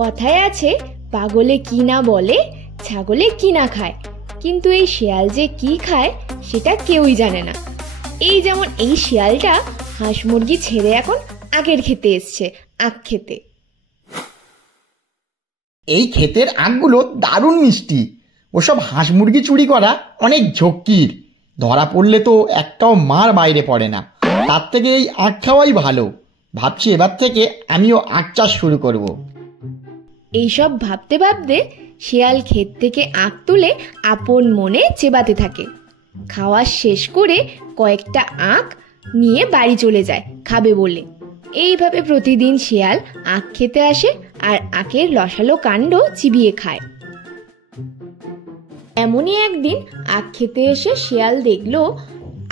কথায় আছে, পাগলে কি না বলে, ছাগলে কি না খায়, কিন্তু এই শিয়াল যে কি খায় সেটা কেউই জানে না। এই যেমন এই শিয়ালটা হাঁস মুরগি ছেড়ে এখন আখের খেতে এসছে, আখ খেতে। এই ক্ষেতের আখগুলো দারুণ মিষ্টি। ওসব হাঁস মুরগি চুরি করা অনেক ঝক্কির, ধরা পড়লে তো একটাও মার বাইরে পড়ে না। তার থেকে এই আখ খাওয়াই ভালো। ভাবছি এবার থেকে আমিও আখ চাষ শুরু করব। এইসব ভাবতে ভাবতে শিয়াল ক্ষেত থেকে আখ তুলে আপন মনে চেবাতে থাকে। খাওয়া শেষ করে কয়েকটা আখ নিয়ে বাড়ি চলে যায় খাবে বলে। এইভাবে প্রতিদিন শিয়াল আখ খেতে আসে আর আখের রসালো কাণ্ড চিবিয়ে খায়। এমনই একদিন আখ খেতে এসে শিয়াল দেখলো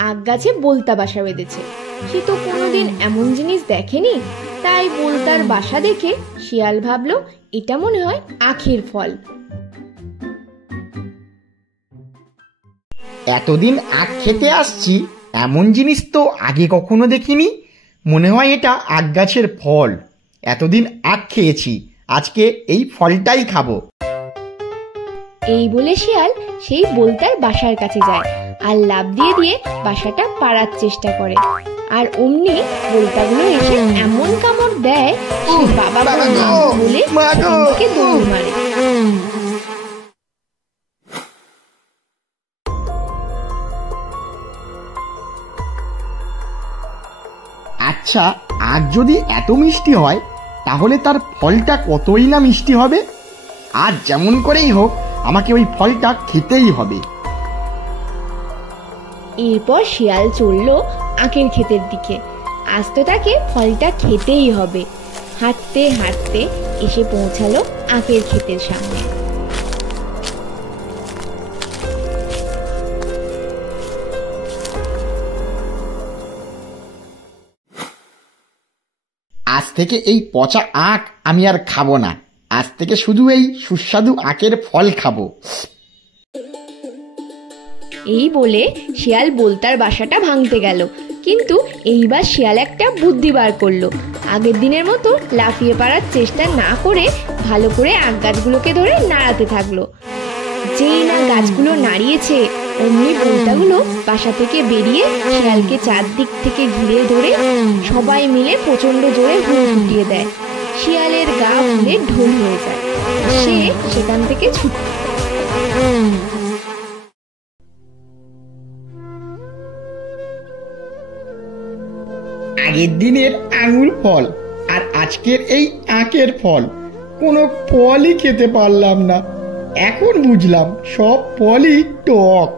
আখ গাছে বোলতা বাসা বেঁধেছে। সে তো কোনোদিন এমন জিনিস দেখেনি, তাই বোলতার বাসা দেখে শিয়াল ভাবলো এটা মনে হয় আখের ফল। এতদিন আখ খেতে আসছি, এমন জিনিস তো আগে কখনো দেখিনি। মনে হয় এটা আখ গাছের ফল। এতদিন আখ খেয়েছি, আজকে এই ফলটাই খাবো। এই বলে শিয়াল সেই বোলতার বাসার কাছে যায় আর লাফ দিয়ে দিয়ে বাসাটা পাড়ার চেষ্টা করে। আর অমনি বোলতাগুলো এসে এমন কামড় দেয় সে বাবা বলে সেখান থেকে দৌড় মারে। আচ্ছা, আখ যদি এত মিষ্টি হয় তাহলে তার ফলটা কতই না মিষ্টি হবে। আজ যেমন করেই হোক আমাকে ওই ফলটা খেতেই হবে। এরপর শিয়াল চলল আখের ক্ষেতের দিকে। আজ তো তাকে ফলটা খেতেই হবে। হাঁটতে হাঁটতে এসে পৌঁছালো আখের ক্ষেতের সামনে। আজ থেকে এই পচা আখ আমি আর খাবো না। আজ থেকে শুধু এই সুস্বাদু আখের ফল খাবো। এই বলে শিয়াল বোলতার বাসাটা ভাঙতে গেল, কিন্তু এইবার শিয়াল একটা বুদ্ধি বার করলো। আগের দিনের মতো লাফিয়ে পারার চেষ্টা না করে ভালো করে আখ গাছগুলোকে ধরে নাড়াতে থাকলো। যেই না গাছগুলো নাড়িয়েছে অমনি বোলতাগুলো বাসা থেকে বেরিয়ে শিয়ালকে চারদিক থেকে ঘিরে ধরে সবাই মিলে প্রচন্ড জোরে হুল ফুটিয়ে দেয়। শিয়ালের গা ফুলে ঢোল হয়ে যায়, সে সেখান থেকে ছুটে। আগের দিনের আঙুর ফল আর আজকের এই আখের ফল, কোনো ফলই খেতে পারলাম না। এখন বুঝলাম সব ফলই টক।